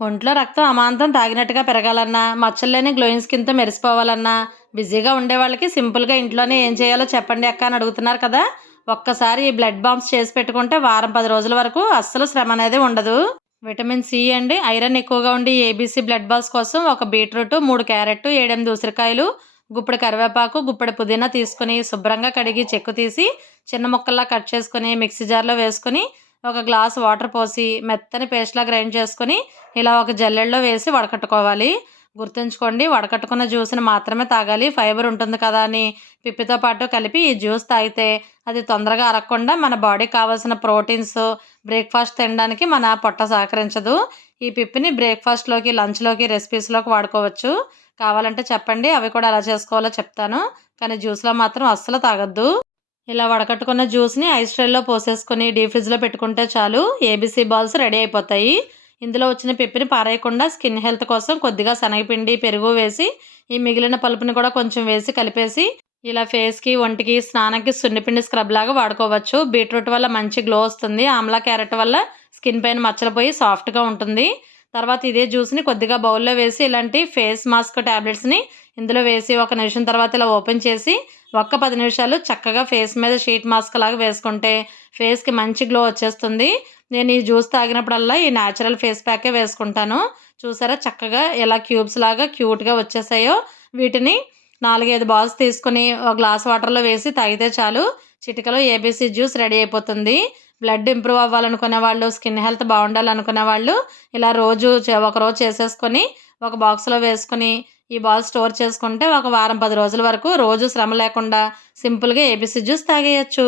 ఒంట్లో రక్తం అమాంతం తాగినట్టుగా పెరగాలన్నా, మచ్చలు గ్లోయింగ్ స్కిన్‌తో మెరిసిపోవాలన్నా, బిజీగా ఉండేవాళ్ళకి సింపుల్‌గా ఇంట్లోనే ఏం చేయాలో చెప్పండి అక్క అని అడుగుతున్నారు కదా! ఒక్కసారి ఈ బ్లడ్ బాంబ్స్ చేసి పెట్టుకుంటే వారం, 10 రోజుల వరకు అస్సలు శ్రమ అనేది ఉండదు. విటమిన్ సి అండి, ఐరన్ ఎక్కువగా ఉండి ఏబీసీ బ్లడ్ బాల్స్ కోసం ఒక బీట్రూట్, 3 క్యారెట్, 7, 8 ఉసిరికాయలు, గుప్పెడు కరివేపాకు, గుప్పెడు పుదీనా తీసుకొని శుభ్రంగా కడిగి చెక్కు తీసి చిన్న ముక్కల్లా కట్ చేసుకొని మిక్సీ జార్‌లో వేసుకొని, ఒక గ్లాస్ వాటర్ పోసి మెత్తని పేస్ట్‌లా గ్రైండ్ చేసుకొని ఇలా ఒక జల్లెడలో వేసి వడకట్టుకోవాలి. గుర్తుంచుకోండి, వడకట్టుకున్న జ్యూస్‌ని మాత్రమే తాగాలి. ఫైబర్ ఉంటుంది కదా అని పిప్పితో పాటు కలిపి ఈ జ్యూస్ తాగితే అది తొందరగా అరగకుండా మన బాడీకి కావాల్సిన ప్రోటీన్స్ బ్రేక్‌ఫాస్ట్ తినడానికి మన పొట్ట సహకరించదు. ఈ పిప్పిని బ్రేక్‌ఫాస్ట్‌లోకి, లంచ్‌లోకి, రెసిపీస్‌లోకి వాడుకోవచ్చు. కావాలంటే చెప్పండి, అవి కూడా ఎలా చేసుకోవాలో చెప్తాను. కానీ జ్యూస్‌లో మాత్రం అస్సలు తాగొద్దు. ఇలా వడకట్టుకున్న జ్యూస్‌ని ఐస్ ట్రేలో పోసేసుకొని డీప్ ఫ్రిడ్జ్‌లో పెట్టుకుంటే చాలు. ఏబీసీ బాల్స్ రెడీ అయిపోతాయి. ఇందులో వచ్చిన పిప్పిని పారేయకుండా స్కిన్ హెల్త్ కోసం కొద్దిగా శనగపిండి, పెరుగు వేసి ఈ మిగిలిన పలుపుని కూడా కొంచెం వేసి కలిపేసి ఇలా ఫేస్‌కి, ఒంటికి, స్నానంకి సున్నిపిండి స్క్రబ్‌లాగా వాడుకోవచ్చు. బీట్రూట్ వల్ల మంచి గ్లో వస్తుంది. ఆమ్లా, క్యారెట్ వల్ల స్కిన్ పైన మచ్చలు పోయి సాఫ్ట్‌గా ఉంటుంది. తర్వాత ఇదే జ్యూస్‌ని కొద్దిగా బౌల్‌లో వేసి ఇలాంటి ఫేస్ మాస్క్ టాబ్లెట్స్‌ని ఇందులో వేసి ఒక నిమిషం తర్వాత ఇలా ఓపెన్ చేసి ఒక్క 10 నిమిషాలు చక్కగా ఫేస్ మీద షీట్ మాస్క్ లాగా వేసుకుంటే ఫేస్‌కి మంచి గ్లో వచ్చేస్తుంది. నేను ఈ జ్యూస్ తాగినప్పుడల్లా ఈ నేచురల్ ఫేస్ ప్యాకే వేసుకుంటాను. చూసారా చక్కగా ఎలా క్యూబ్స్ లాగా క్యూట్‌గా వచ్చేసాయో. వీటిని 4, 5 బాల్స్ తీసుకొని ఒక గ్లాస్ వాటర్‌లో వేసి తాగితే చాలు. చిటికలో ఏబీసీ జ్యూస్ రెడీ అయిపోతుంది. బ్లడ్ ఇంప్రూవ్ అవ్వాలనుకునే వాళ్ళు, స్కిన్ హెల్త్ బావుండాలనుకునే వాళ్ళు ఇలా రోజు ఒకరోజు చేసేసుకొని ఒక బాక్స్‌లో వేసుకొని ఈ బాల్స్ స్టోర్ చేసుకుంటే ఒక వారం, 10 రోజుల వరకు రోజు శ్రమ లేకుండా సింపుల్‌గా ఏబీసీ జ్యూస్ తాగేయొచ్చు.